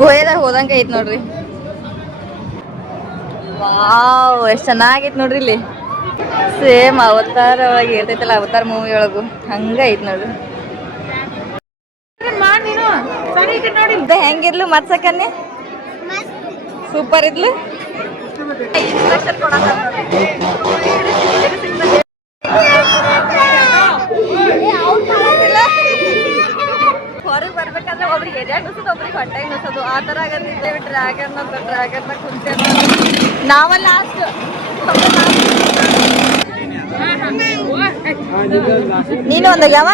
ಗೋಯದಾಗ ಹೋದಂಗೆ ಐತ್ ನೋಡ್ರಿ. ವಾವ್, ಎಷ್ಟು ಚೆನ್ನಾಗೈತ್ ನೋಡ್ರಿ. ಇಲ್ಲಿ ಸೇಮ್ ಅವತಾರವಾಗಿ ಇರ್ತೈತಲ್ಲ, ಅವತಾರ ಮೂವಿ ಒಳಗು ಹಂಗ ಐತ್ ನೋಡ್ರಿ. ಹೆಂಗಿರ್ಲು ಮತ್ಸಕನ್ನಿ ಸೂಪರ್ ಇದ್ಲು. ಹೊರಗೆ ಬರ್ಬೇಕಾದ್ರೆ ಒಬ್ರಿಗೆ ಎದೆ ನುಸೋದು, ಒಬ್ರಿಗೆ ಹೊಟ್ಟೆ ನುಸೋದು, ಆ ಥರ ಆಗತ್ತಿದ್ದೆ. ಡ್ರ್ಯಾಗನ್ನ ಕುಂತೆ ನಾವ ಲಾಸ್ಟ್. ನೀನು ಒಂದಾಗ್ಯಾವ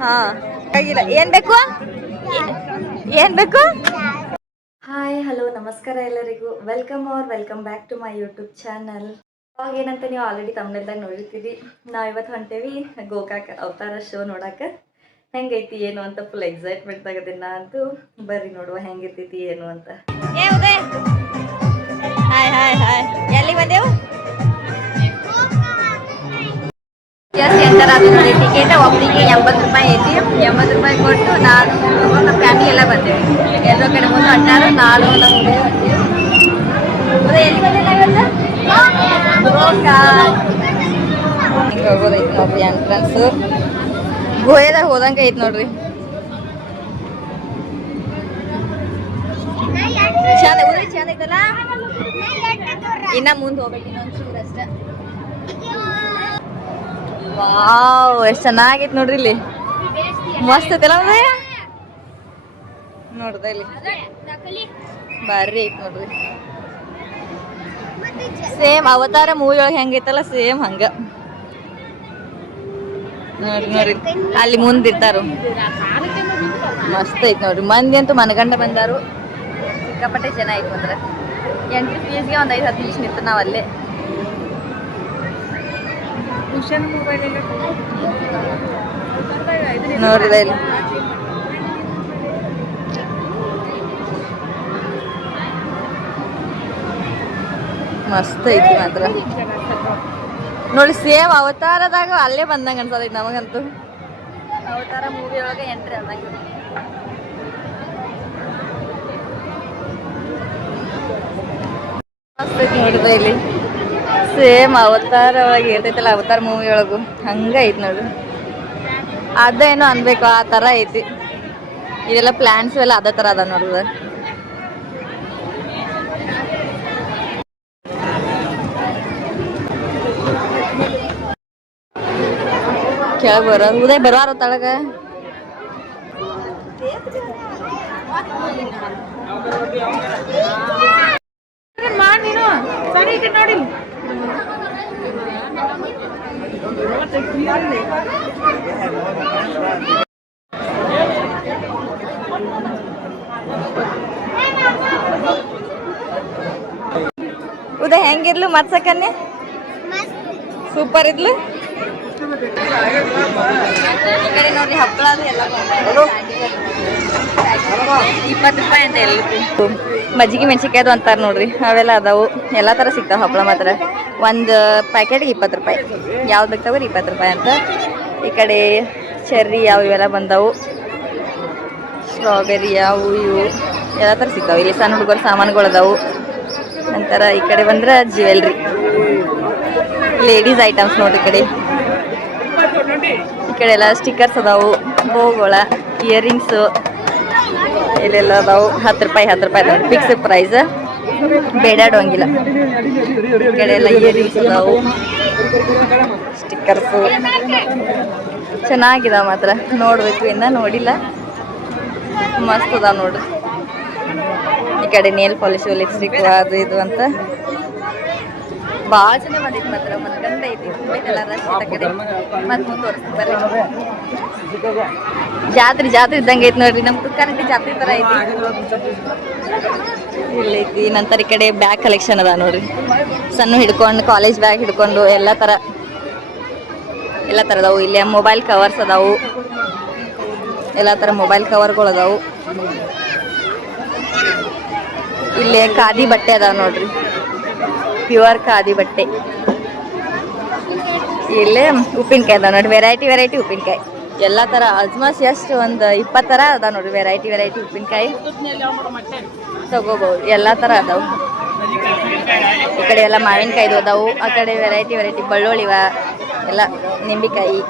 ಹಾ ಆಗಿಲ್ಲ. ಏನ್ ಬೇಕು ಹಾಯ್ ಹಲೋ ನಮಸ್ಕಾರ ಎಲ್ಲರಿಗೂ. Welcome back to my YouTube channel. ಅವಾಗ ಏನಂತ ನೀವು ಆಲ್ರೆಡಿ ತಮ್ಮನೆಲ್ದಾಗ ನೋಡಿರ್ತೀರಿ. ನಾವು ಇವತ್ತು ಹೊಂಟೇವಿ ಗೋಕಾಕ್ ಅವತಾರ ಶೋ ನೋಡಕ್ಕೆ. ಹೆಂಗೈತಿ ಏನು ಅಂತ ಫುಲ್ ಎಕ್ಸೈಟ್ಮೆಂಟ್ ಆಗದಿನ ಅಂತೂ. ಬರ್ರಿ ನೋಡುವ ಹೆಂಗಿರ್ತೈತಿ ಏನು ಅಂತ. ಹಾಯ್ ಎಲ್ಲಿ ಬಂದೇವು? ಎಂಟರ್ ಆದ ನೋಡಿ. ಟಿಕೆಟ್ ಒಬ್ಬರಿಗೆ 80 ರೂಪಾಯಿ ಐತಿ. 80 ರೂಪಾಯಿ ಕೊಟ್ಟು ನಾನು ನಮ್ಮ ಫ್ಯಾಮಿಲಿ ಎಲ್ಲ ಬಂದೇವೆ. ಎಲ್ಲೋ ಕಡೆ ಮುಂದೆ ಅಟ್ಟಾರು ನಾನು ನಮಗೆ ಎಲ್ಲಿ ಬಂದಿಲ್ಲ ಹಿಂಗೆ ಹೋಗೋದೈತಿ ನೋಡ್ರಿ. ಎಂಟ್ರೆನ್ಸ್ ಗೋಯದಾಗ ಹೋದಂಗೆ ಐತಿ ನೋಡ್ರಿ. ಚಂದ ಐತಲ್ಲ. ಇನ್ನ ಮುಂದೆ ಹೋಗ್ಬೇಕು ಇನ್ನೊಂದು ಅಷ್ಟೇ. ವಾವ್, ಎಷ್ಟು ಚೆನ್ನಾಗೈತ್ ನೋಡ್ರಿ. ಇಲ್ಲಿ ಮಸ್ತ್ ಐತಲ್ಲ ನೋಡ್ದ. ಇಲ್ಲಿ ಬಾರಿ ಐತ್ ನೋಡ್ರಿ. ಸೇಮ್ ಅವತಾರ ಮೂವಿ ಒಳಗೆ ಹೆಂಗೈತಲ್ಲ ಸೇಮ್ ಹಂಗ ನೋಡ್ರಿ. ಅಲ್ಲಿ ಮುಂದಿರ್ತಾರು ಮಸ್ತ್ ಐತ್ ನೋಡ್ರಿ. ಮಂದಿ ಅಂತೂ ಮನಗಂಡ ಬಂದಾರು. ಸಿಕ್ಕಾಪಟ್ಟೆ ಜನ ಐತ್ ಅಂದ್ರೆ. ಎಂಟ್ರಿ ಫೀಸ್ಗೆ ಒಂದು 5-10 ನಿಮಿಷ ನಿಂತು ನಾವು ಅಲ್ಲೇ. ನೋಡ್ರಿ ಇಲ್ಲಿ ಮಸ್ತ್ ಐತಿ ಮಾತ್ರ ನೋಡಿ. ಸೇಮ್ ಅವತಾರದಾಗ ಅಲ್ಲೇ ಬಂದಂಗ ಅನ್ಸದೈತಿ ನಮಗಂತೂ. ಅವತಾರ ಮೂವಿ ಒಳಗೆ ಎಂಟ್ರಿ ಆದಂಗ ಮಸ್ತ್ ಐತಿ ನೋಡಿದ. ಇಲ್ಲಿ ಸೇಮ್ ಅವತಾರವಾಗಿ ಇರ್ತೈತಲ್ಲ, ಅವತಾರ ಮೂವಿ ಒಳಗು ಹಂಗ ಐತಿ ನೋಡ್ರಿ. ಅದೇನೋ ಅನ್ಬೇಕು ಆ ಥರ ಐತಿ. ಇದೆಲ್ಲ ಪ್ಲಾನ್ಸ್ ಎಲ್ಲ ಅದೇ ಥರ ಅದ ನೋಡುದ. ಕೆಳಗೆ ಬರೋದು ಉದಯ ಬರುವಾರ ತಳಗ. ನೋಡಿ ಉದಯ ಹೆಂಗಿರ್ಲು ಮತ್ಸಕನ್ನಿ ಸೂಪರ್ ಇದ್ಲು. ಈ ಕಡೆ ನೋಡ್ರಿ ಹಪ್ಪಳ ಅದು ಎಲ್ಲ 20 ರೂಪಾಯಿ ಅಂತ. ಎಲ್ಲ ಮಜ್ಜಿಗೆ ಮೆಣಸಿನ್ಕಾಯ್ದು ಅಂತಾರೆ ನೋಡ್ರಿ, ಅವೆಲ್ಲ ಅದಾವು. ಎಲ್ಲ ಥರ ಸಿಗ್ತಾವೆ ಹಪ್ಪಳ ಮಾತ್ರ. ಒಂದು ಪ್ಯಾಕೆಟ್ಗೆ 20 ರೂಪಾಯಿ. ಯಾವ್ದು ಬೇಕಾದ್ರೆ 20 ರೂಪಾಯಿ ಅಂತ. ಈ ಕಡೆ ಚೆರ್ರಿ ಯಾವ ಇವೆಲ್ಲ ಬಂದವು. ಸ್ಟ್ರಾಬೆರಿ ಅವು ಇವು ಎಲ್ಲ ಥರ ಸಿಗ್ತಾವೆ. ಇಲ್ಲಿ ಸಣ್ಣ ಹುಡುಗರ ಸಾಮಾನುಗಳು ಅದಾವು. ನಂತರ ಈ ಕಡೆ ಬಂದ್ರೆ ಜ್ಯುವೆಲ್ರಿ, ಲೇಡೀಸ್ ಐಟಮ್ಸ್ ನೋಡ್ರಿ. ಈ ಕಡೆ ಎಲ್ಲ ಸ್ಟಿಕ್ಕರ್ಸ್ ಅದಾವು, ಬೋಗಳ, ಇಯರಿಂಗ್ಸು ಇಲ್ಲೆಲ್ಲ ಅದಾವು. 10 ರೂಪಾಯಿ ನೋಡಿ, ಫಿಕ್ಸ್ ಪ್ರೈಸ್, ಬೇಡಾಡೋಂಗಿಲ್ಲ. ಈ ಕಡೆ ಎಲ್ಲ ಇಯರಿಂಗ್ಸ್ ಅದಾವು, ಸ್ಟಿಕ್ಕರ್ಸು ಚೆನ್ನಾಗಿದಾವ ಮಾತ್ರ. ನೋಡ್ಬೇಕು, ಇನ್ನ ನೋಡಿಲ್ಲ. ಮಸ್ತ್ ಅದಾವ ನೋಡ್ರಿ. ಈ ಕಡೆ ನೇಲ್ ಪಾಲಿಶ್, ಲಿಪ್ಸ್ಟಿಕ್ ಅದು ಇದು ಅಂತ ಭಾಳ ಜನ ಬಂದಿತ್ತು ಮಾತ್ರ. ಮನಗಂಡ ಐತಿ, ತುಂಬೈತೆಲ್ಲ ರಶ್ ಇದ್ದ ಕಡೆ. ಮತ್ತೆ ಮುಂದೆ ತೋರಿಸ್ತಾರೆ. ಜಾತ್ರೆ ಇದ್ದಂಗೆ ಐತಿ ನೋಡ್ರಿ. ನಮ್ಮ ಕುಕ್ಕನಟ್ಟಿ ಜಾತ್ರೆ ಥರ ಐತಿ ಇಲ್ಲೈತಿ. ನಂತರ ಈ ಕಡೆ ಬ್ಯಾಗ್ ಕಲೆಕ್ಷನ್ ಅದ ನೋಡ್ರಿ. ಸಣ್ಣ ಹಿಡ್ಕೊಂಡು, ಕಾಲೇಜ್ ಬ್ಯಾಗ್ ಹಿಡ್ಕೊಂಡು ಎಲ್ಲ ಥರ ಅದಾವು. ಇಲ್ಲಿ ಮೊಬೈಲ್ ಕವರ್ಸ್ ಅದಾವು, ಎಲ್ಲ ಥರ ಮೊಬೈಲ್ ಕವರ್ಗಳು ಅದಾವು. ಇಲ್ಲಿ ಖಾದಿ ಬಟ್ಟೆ ಅದಾವ ನೋಡ್ರಿ, ಪ್ಯೂರ್ ಖಾದಿ ಬಟ್ಟೆ. ಇಲ್ಲೇ ಉಪ್ಪಿನಕಾಯಿ ಅದಾವ ನೋಡಿ, ವೆರೈಟಿ ಉಪ್ಪಿನಕಾಯಿ. ಎಲ್ಲ ಥರ ಆಲ್ಮೋಸ್ಟ್ ಎಷ್ಟು ಒಂದು 20 ಥರ ಅದ ನೋಡ್ರಿ. ವೆರೈಟಿ ಉಪ್ಪಿನಕಾಯಿ ತಗೋಬಹುದು. ಎಲ್ಲ ಥರ ಅದಾವು. ಈ ಕಡೆ ಎಲ್ಲ ಮಾವಿನಕಾಯ್ದು ಅದಾವು. ಆ ಕಡೆ ವೆರೈಟಿ ಬಳ್ಳುಳ್ಳಿವ ಎಲ್ಲ, ನಿಂಬೆಕಾಯಿ.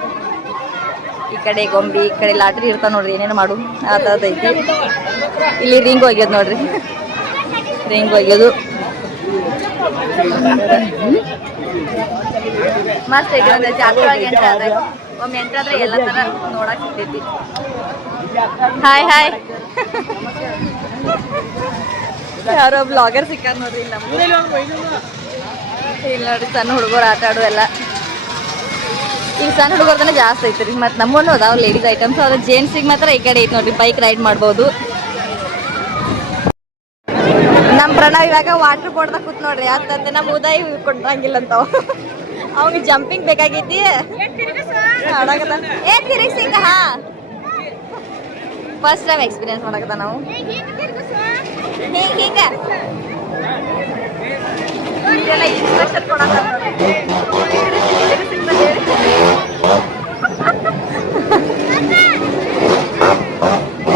ಈ ಕಡೆ ಗೊಂಬಿ, ಈ ಕಡೆ ಲಾಟ್ರಿ ಇರ್ತಾವ ನೋಡ್ರಿ, ಏನೇನು ಮಾಡು ಆ ಥರದ್ದು ಐತಿ. ಇಲ್ಲಿ ರಿಂಗ್ ಹೋಗ್ಯದ ನೋಡ್ರಿ, ರಿಂಗ್ ಹೋಗ್ಯೋದು ಮಸ್ತ್ ಐತಿ. ಒಂದು ಜಾತ್ರೆಯೊಳಗೆ ಎಂಟ್ರಾದ್ರೆ ಒಮ್ಮೆ ಎಂಟ್ರಾದ್ರೆ ಎಲ್ಲ ಥರ ನೋಡಕ್ ಸಿಗ್ತೈತಿ. ಹಾಯ್ ಯಾರೋ ಬ್ಲಾಗರ್ ಸಿಕ್ಕಾರ ನೋಡ್ರಿ. ಇಲ್ಲಿ ನೋಡ್ರಿ ಸಣ್ಣ ಹುಡುಗರು ಆಟ ಆಡೋ ಎಲ್ಲ. ಈಗ ಸಣ್ಣ ಹುಡುಗರ್ದನ್ನ ಜಾಸ್ತಿ ಐತ್ರಿ. ಮತ್ತು ನಮ್ಮನ್ನು ಅದಾವ ಲೇಡೀಸ್ ಐಟಮ್ಸ್. ಅವ್ರ ಜೇಂಟ್ಸಿಗೆ ಮಾತ್ರ ಈ ಕಡೆ ಐತಿ ನೋಡ್ರಿ, ಬೈಕ್ ರೈಡ್ ಮಾಡ್ಬೋದು. ನಮ್ಮ ಪ್ರಣವ್ ಇವಾಗ ವಾಟರ್ ಬೋರ್ಡ್ದಾಗ ಕೂತ್ ನೋಡ್ರಿ. ಆತಂತೆ ನಮ್ಮ ಉದಯ್ ಕೊಡಂಗಿಲ್ಲ ಅಂತ ಅವ್ನಿಗೆ ಜಂಪಿಂಗ್ ಬೇಕಾಗೈತಿ. ತಿರುಗಿಸಿಂಗ ಹಾ ಫಸ್ಟ್ ಟೈಮ್ ಎಕ್ಸ್ಪೀರಿಯನ್ಸ್ ಮಾಡಕತ್ತ ನಾವು. ಹಿಂಗ ಈಗೆಲ್ಲ ಇನ್ಸ್ಟ್ರಕ್ಷನ್ ಕೊಡತ್ತ.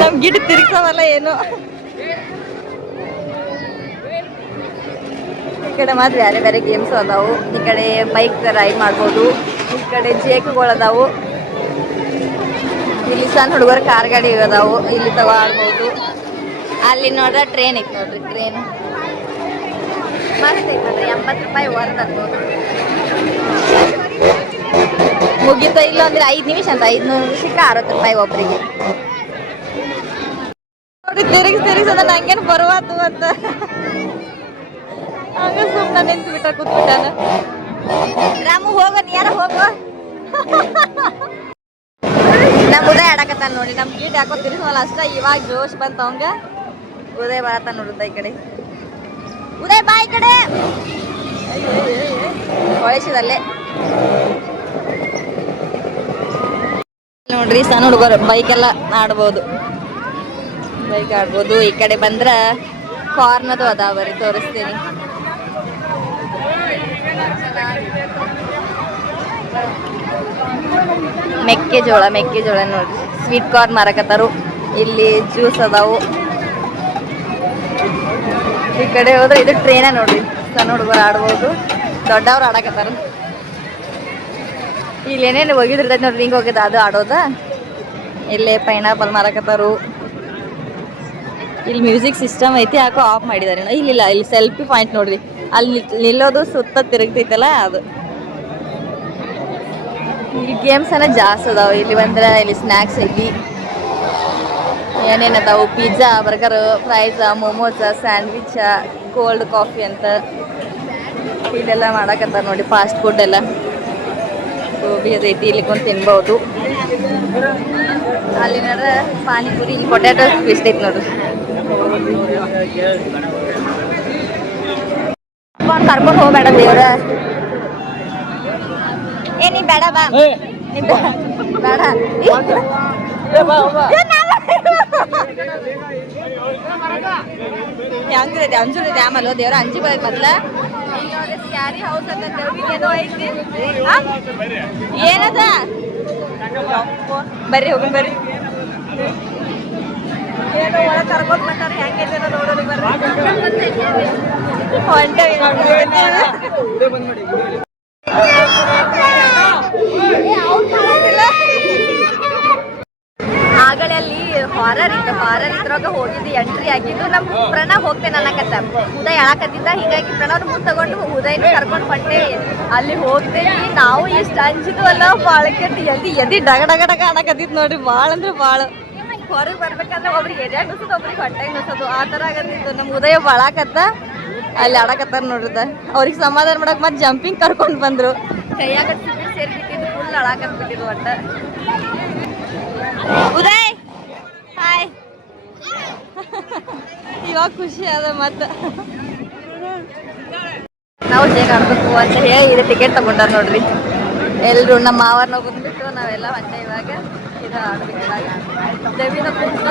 ನಮ್ ಗಿಡ ತಿರ್ಗ್ಸವಲ್ಲ ಏನು. ಈ ಕಡೆ ಮಾತ್ರ ಬೇರೆ ಗೇಮ್ಸ್ ಅದಾವು. ಈ ಕಡೆ ಬೈಕ್ ರೈಡ್ ಮಾಡ್ಬೋದು. ಈ ಕಡೆ ಜೇಕುಗಳು ಅದಾವು. ಇಲ್ಲಿ ಸಣ್ಣ ಹುಡುಗರು ಕಾರ್ ಗಾಡಿ ಅದಾವು, ಇಲ್ಲಿ ಆಡ್ಬೋದು. ಅಲ್ಲಿ ನೋಡ್ರೆ ಟ್ರೈನ್ ಐತಿ ನೋಡ್ರಿ, ಟ್ರೈನ್ ಮಸ್ತ್ ಐತಿ ನೋಡ್ರಿ. 80 ರೂಪಾಯಿ ವರ್ತ್ ಅನ್ಬೋದು. ಮುಗೀತ ಇಲ್ಲ ಅಂದ್ರೆ 5 ನಿಮಿಷ ಅಂತ. 500 ನಿಮಿಷಕ್ಕೆ 60 ರೂಪಾಯಿ ಒಬ್ರಿಗೆ. ನೋಡಿ ತಿರುಗಿಸದ ನಂಗೇನು ಬರುವಾತು ಅಂತ ಹಂಗ ಸುಮ್ಮನೆ ನಿಂತು ಬಿಟ್ಟ ಕೂತ್ಬಿಟ್ಟಾನ. ರಾಮು ಹೋಗೋ, ನೀ ಯಾರ ಹೋಗೋ. ನಮ್ಮ ಉದಯ ಆಡಕತ್ತಾನ ನೋಡಿ. ನಮ್ಮ ಗೀಟ್ ಯಾಕೋ ತಿರ್ಸೋಲ್ಲ ಅಷ್ಟ. ಇವಾಗ ಜೋಶ್ ಬಂತ ಅವಂಗ. ಉದಯ ಬರತ್ತ ನೋಡುತ್ತ ಈ ಕಡೆ. ಉದಯ್ ಬಾ ಈ ಕಡೆ. ವಯಸ್ಸಿದಲ್ಲೇ ನೋಡ್ರಿ ಸಣ್ಣ ಹುಡುಗರು ಬೈಕೆಲ್ಲ ಆಡ್ಬೋದು. ಬೈಕ್ ಆಡ್ಬೋದು. ಈ ಕಡೆ ಬಂದ್ರ ಕಾರ್ನದು ಅದಾವರಿ, ತೋರಿಸ್ತೀನಿ. ಮೆಕ್ಕೆಜೋಳ ನೋಡ್ರಿ, ಸ್ವೀಟ್ ಕಾರ್ನ್ ಮಾರಕತ್ತಾರು. ಇಲ್ಲಿ ಜ್ಯೂಸ್ ಅದಾವು. ಈ ಕಡೆ ಹೋದ್ರೆ ಇದು ಟ್ರೈನ ನೋಡ್ರಿ. ಸಣ್ಣ ಹುಡುಗರು ಆಡ್ಬೋದು, ದೊಡ್ಡವ್ರು ಆಡಕತ್ತಾರ. ಇಲ್ಲಿ ಏನೇನು ಹೋಗಿದ್ರದೈತೆ ನೋಡ್ರಿ, ಹಿಂಗೆ ಹೋಗಿದ್ದ ಅದು ಆಡೋದ. ಇಲ್ಲೇ ಪೈನಾಪಲ್ ಮಾರಕತ್ತಾರು. ಇಲ್ಲಿ ಮ್ಯೂಸಿಕ್ ಸಿಸ್ಟಮ್ ಐತಿ, ಯಾಕೋ ಆಫ್ ಮಾಡಿದಾರೆ. ಇಲ್ಲಿಲ್ಲ, ಇಲ್ಲಿ ಸೆಲ್ಫಿ ಪಾಯಿಂಟ್ ನೋಡ್ರಿ. ಅಲ್ಲಿ ನಿಲ್ಲೋದು ಸುತ್ತ ತಿರುಗ್ತೈತಲ್ಲ ಅದು. ಇಲ್ಲಿ ಗೇಮ್ಸ್ ಅನ್ನ ಜಾಸ್ತಿ ಅದಾವ. ಇಲ್ಲಿ ಬಂದ್ರೆ ಇಲ್ಲಿ ಸ್ನ್ಯಾಕ್ಸ್ ಐತಿ, ಏನೇನು ಅದಾವು. Pizza, burger, fries, momos, sandwich, cold coffee ಅಂತ ಇಲ್ಲೆಲ್ಲ ಮಾಡಕತ್ತಾರ ನೋಡಿ. ಫಾಸ್ಟ್ ಫುಡ್ ಎಲ್ಲ ಗೋಬಿ ಅದೈತಿ, ಇಲ್ಲಿ ಕೊಂಡು ತಿನ್ಬಹುದು. ಅಲ್ಲಿ ನೋಡ್ರೆ ಪಾನಿಪುರಿ, ಇಲ್ಲಿ ಪೊಟ್ಯಾಟೊ ಟ್ವಿಸ್ಟ್ ಐತಿ ನೋಡ್ರಿ. ಕರ್ಕೊಂಡು ಹೋಗ್ಬೇಡ ದೇವ್ರ. ನೀ ಬೇಡ ಬಾ, ಬೇಡ. ಹೆಂಗಿರೈತಿ ಅಂಜುರೈತಿ. ಆಮೇಲೆ ದೇವ್ರ ಅಂಜಿ ಬರೋದು ಮೊದ್ಲ. ಸ್ಕ್ಯಾರಿ ಹೌಸ್ ಅಂತ ಏನೋ ಐತಿ. ಏನದ ಬರ್ರಿ ಹೋಗಿ ಬರ್ರಿ. ಏನೋ ಒಳಗೆ ಕರ್ಕೊಂಡ್ ಬಂದಾರ. ಹೆಂಗೈತೆ ನೋಡೋದು ಬರ್ರಿ. ಆಗಲೇ ಅಲ್ಲಿ ಹಾರರ್ ಇದ್ರಾಗ ಹೋಗಿದ್ದು, ಎಂಟ್ರಿ ಆಗಿದ್ದು. ನಮ್ಮ ಪ್ರಣವ್ ಹೋಗ್ತೇನೆ ಅನ್ನಕತ್ತ. ಉದಯ್ ಹೇಳಕತ್ತಿದ್ದ. ಹೀಗಾಗಿ ಪ್ರಣವ್ ಮುಂದೆ ತಗೊಂಡು ಉದಯನ ಕರ್ಕೊಂಡು ಹೊಂಟೆ. ಅಲ್ಲಿ ಹೋಗ್ತೇವಿ ನಾವು. ಇಷ್ಟು ಅಂಜಿದ್ದು ಅಲ್ಲ, ಬಾಳಕೆಟ್ಟು ಎದಿ ಡಗ ಅನ್ನಕತ್ತಿತ್ತು ನೋಡ್ರಿ. ಭಾಳ ಅಂದ್ರೆ ಭಾಳ. ಹೊರಗೆ ಬರ್ಬೇಕಂದ್ರೆ ಒಬ್ರಿಗೆ ಎದೆ ನುಸೋದು, ಒಬ್ರಿಗೆ ಹೊಟ್ಟೆಗೆ ನುಸೋದು, ಆ ಥರ ಆಗತ್ತಿತ್ತು. ನಮ್ಮ ಉದಯ ಬಾಳಕತ್ತ ಅಲ್ಲಿ ಆಡಕತ್ತಾರ ನೋಡ್ರಿದ. ಅವ್ರಿಗೆ ಸಮಾಧಾನ ಮಾಡಕ್ ಮತ್ತೆ ಜಂಪಿಂಗ್ ಕರ್ಕೊಂಡು ಬಂದ್ರು. ಕೈಯಾಗ ಸೇರ್ಬಿಟ್ಟಿದ್ದು, ಫುಲ್ ಅಳಾಕತ್ಬಿಟ್ಟಿದ್ದು ಒಟ್ಟ. ಉದಯ್ ಹಾಯ್. ಇವಾಗ ಖುಷಿ ಅದ. ಮತ್ತೆ ನಾವು ಜೇಗ ಆಡ್ಬೇಕು ಅಂತ ಹೇಳಿ ಇದು ಟಿಕೆಟ್ ತಗೊಂಡಾರ ನೋಡ್ರಿ. ಎಲ್ರು ನಮ್ಮ ಮಾವರ್ನ ಬಂದ್ಬಿಟ್ಟು ನಾವೆಲ್ಲ ಹೊಟ್ಟೆ ಇವಾಗ ಇದು ಆಡ್ಬೇಕು. ಇವಾಗ ದೇವಿನ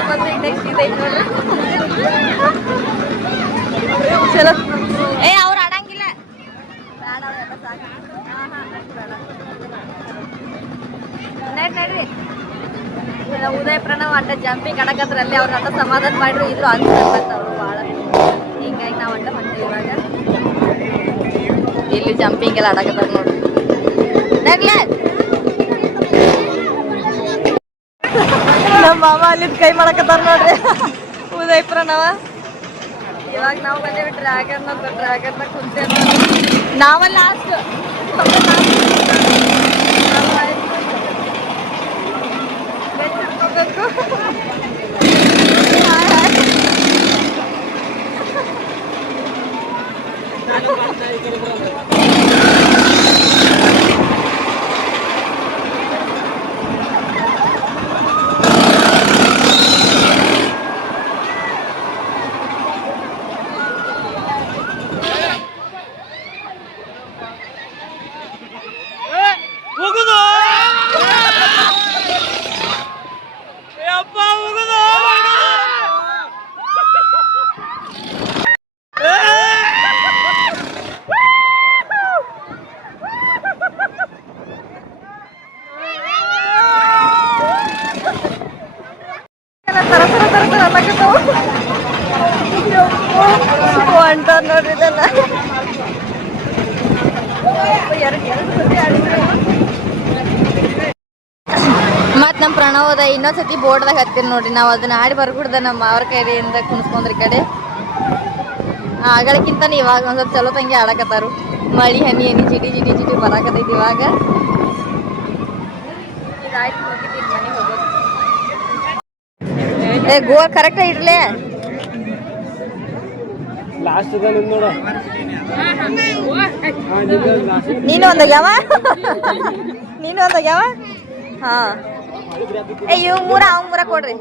ಬಂದು ನೆಕ್ಸ್ಟ್ ಇದೈತೆ ನೋಡ್ರಿ. ಚಲೋ. ಅವ್ರು ಆಡಂಗಿಲ್ಲ, ಬೇಡ ಅವೆಲ್ಲ ಸಾಕು. ಬೇಡ ನಡ್ರಿ. ಒಟ್ಟ ಜಂಪಿಂಗ್ ಆಡಕತ್ರಲ್ಲಿ ಅವ್ರ ಅಟ್ಟ ಸಮಾಧಾನ ಮಾಡಿದ್ರು ಇದ್ರು ಅಂತ ಅವರು ಭಾಳ ಹಿಂಗಾಗಿ ನಾವು ಒಟ್ಟ ಹೊಂಟೀವಿ ಇವಾಗ ಇಲ್ಲಿ ಜಂಪಿಂಗ್ ಎಲ್ಲ ಆಡಕತ್ತಾರ ನೋಡ್ರಿ ನಮ್ಮ ಮಾಮ ಅಲ್ಲಿ ಕೈ ಮಾಡಕತ್ತಾರ ನೋಡ್ರಿ ಉದಯಪುರ ಇವಾಗ ನಾವು ಬಂದೇವಿ ಡ್ರ್ಯಾಗನ್ ಅಂತ ಡ್ರ್ಯಾಗನ್ನ ಕುಂತೇವೆ ನಾವ ಲಾಸ್ಟ್ ಅಂಟಾರ ನೋಡ್ರಿ ಇದೆಲ್ಲ ಮತ್ ನಮ್ ಪ್ರಣವದ ಇನ್ನೊಂದ್ಸತಿ ಬೋರ್ಡ್ದಾಗ ಹತ್ತೀರಿ ನೋಡ್ರಿ ನಾವು ಅದನ್ನ ಆಡಿ ಬರ್ಬಿಡ್ದ ನಮ್ಮ ಅವ್ರ ಕೈಯಿಂದ ಕುಣಿಸ್ಕೊಂಡ್ರಿ ಕಡೆ ಆಗಳಕ್ಕಿಂತ ಇವಾಗ ಒಂದ್ ಸ್ವಲ್ಪ ಚಲೋ ತಂಗಿ ಆಡಕತ್ತಾರು ಮಳಿ ಹನಿ ಹನಿ ಜಿಟಿ ಜಿಟಿ ಜಿಟಿ ಬರಾಕತೈತಿ ಇವಾಗ ಇದಾಯ್ತು ಹೋಗಿದ್ದೀನಿ ಮನೆಗೆ ಹೋಗೋದು ಗೋಲ್ ಕರೆಕ್ಟ್ ಇಡ್ಲೇ ನೀನು ಒಂದಾಗ್ಯಾವ ನೀನು ಒಂದಾಗ್ಯಾವ ಹಾ ಇವ್ ಮೂರ ಅವ್ ಮೂರ ಕೊಡ್ರಿ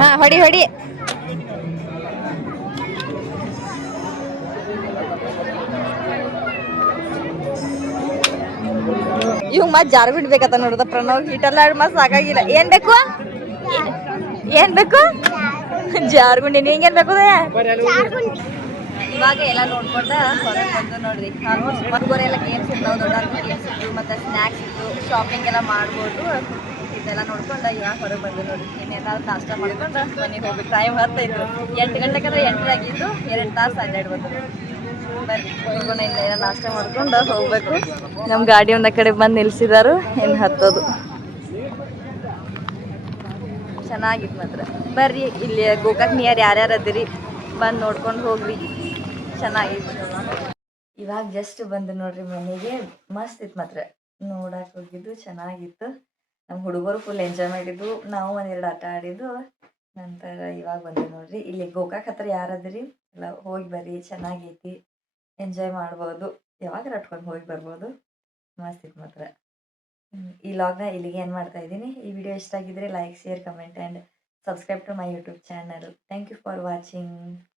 ಹಾ ಹೊಡಿ ಹೊಡಿ ಇವ್ ಮತ್ ಜಾರ್ ಬಿಡ್ಬೇಕತ್ತ ನೋಡ್ದ ಪ್ರಣವ್ ಹಿಟ್ಟೆಲ್ಲ ಮತ್ ಸಾಕಾಗಿಲ್ಲ ಏನ್ ಬೇಕು ಏನ್ ಬೇಕು ಜಾರ್ಗುಂಡಿ ನಿಂಗೇನ್ ಬೇಕು ಇವಾಗ ಎಲ್ಲ ನೋಡ್ಕೊಂಡ ಹೊರಗೆ ಬಂದು ನೋಡ್ರಿ ಆಲ್ಮೋಸ್ಟ್ ಮತ್ತೊರೆ ಎಲ್ಲ ಗೇಮ್ಸ್ ಇರ್ತಾವೆ ದೊಡ್ಡ ಗೇಮ್ಸ್ ಇತ್ತು ಮತ್ತೆ ಸ್ನ್ಯಾಕ್ಸ್ ಇತ್ತು ಶಾಪಿಂಗ್ ಎಲ್ಲ ಮಾಡ್ಬೋದು ಇದೆಲ್ಲ ನೋಡ್ಕೊಂಡು ಇವಾಗ ಹೊರಗೆ ಬಂದು ನೋಡ್ರಿ ಇನ್ನೆಲ್ಲ ನಾಷ್ಟ ಮಾಡ್ಕೊಂಡು ಮನೆಗೆ ಹೋಗ್ಬೇಕು ಟೈಮ್ ಹತ್ತೈತು 8 ಗಂಟೆಗೆ ಎಂಟ್ರಿ ಆಗಿದ್ದು 2 ತಾಸು ಅಡ್ಡಾಡ್ಬೋದು ಬರ್ರಿ ಹೋಗೋಣ ಇನ್ನೆಲ್ಲ ನಾಷ್ಟ ಮಾಡ್ಕೊಂಡು ಹೋಗ್ಬೇಕು ನಮ್ಮ ಗಾಡಿ ಒಂದ ಕಡೆ ಬಂದು ನಿಲ್ಸಿದಾರು ಇನ್ನು ಹತ್ತೋದು ಚೆನ್ನಾಗಿತ್ತು ಮಾತ್ರ ಬರ್ರಿ ಇಲ್ಲಿ ಗೋಕಾಕ್ ನಿಯರ್ ಯಾರ್ಯಾರು ಅದಿರಿ ಬಂದು ನೋಡ್ಕೊಂಡು ಹೋಗ್ರಿ ಚೆನ್ನಾಗಿತ್ತು ಇವಾಗ ಜಸ್ಟ್ ಬಂದು ನೋಡ್ರಿ ಮನೆಗೆ ಮಸ್ತ್ ಇತ್ತು ಮಾತ್ರ ನೋಡಕ್ಕೆ ಹೋಗಿದ್ದು ಚೆನ್ನಾಗಿತ್ತು ನಮ್ಮ ಹುಡುಗರು ಫುಲ್ ಎಂಜಾಯ್ ಮಾಡಿದ್ದು ನಾವು ಒಂದೆರಡು ಆಟ ಆಡಿದ್ದು ನಂತರ ಇವಾಗ ಬಂದು ನೋಡ್ರಿ ಇಲ್ಲಿ ಗೋಕಾಕ್ ಹತ್ರ ಯಾರದ್ರಿ ಎಲ್ಲ ಹೋಗಿ ಬರ್ರಿ ಚೆನ್ನಾಗೈತಿ ಎಂಜಾಯ್ ಮಾಡ್ಬೋದು ಯಾವಾಗ ರಟ್ಕೊಂಡು ಹೋಗಿ ಬರ್ಬೋದು ಮಸ್ತ್ ಇತ್ತು ಮಾತ್ರ ಈ ಲಾಗ್ನ ಇಲ್ಲಿಗೆ ಏನು ಮಾಡ್ತಾ ಇದ್ದೀನಿ ಈ ವಿಡಿಯೋ ಇಷ್ಟ ಆಗಿದ್ರೆ like share comment and subscribe to my YouTube channel thank you for watching